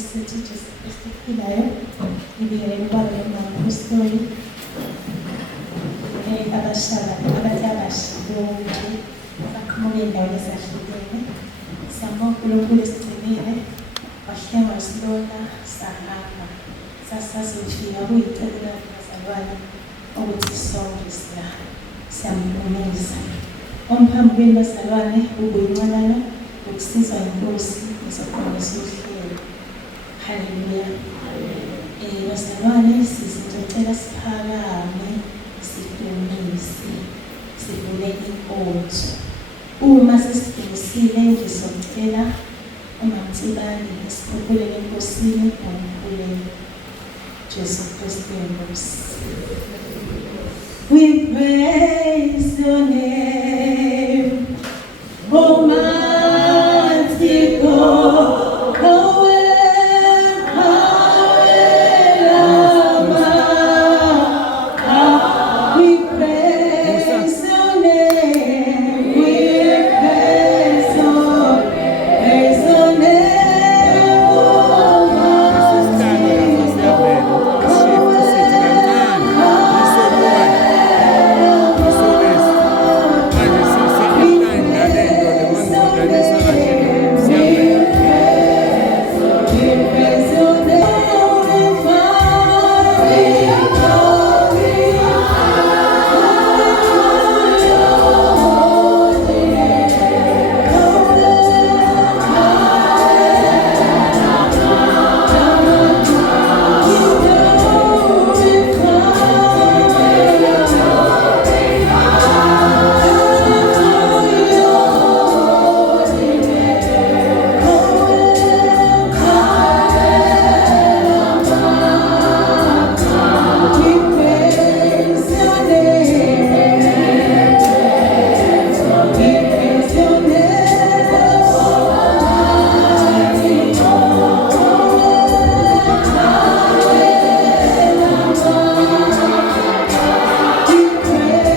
esithi Jesu Kristu ophilayo, ngibingelele ubaba nomama westori, abathi abasha baqhamuka ey'ndaweni ezahlukene. Siyambonga uNkulunkulu esigcinile, wahlenga isilonda sahamba, sasifika kuyicebo labazalwane ukuthi sonke sila. Siyambonisa omphambi kwenu bazalwane ubuyinqanana ukusizwa inkosi ngizoqondisa uhlelo. Haleluya. Bazalwane sizocela siphakame, sidumise, sivule inkonzo. Uma sesidumisile ngizocela uMamtsibane esikhululeke enkosini ngomkhuleko. Jesu Kristu enkosi. We praise your name, oh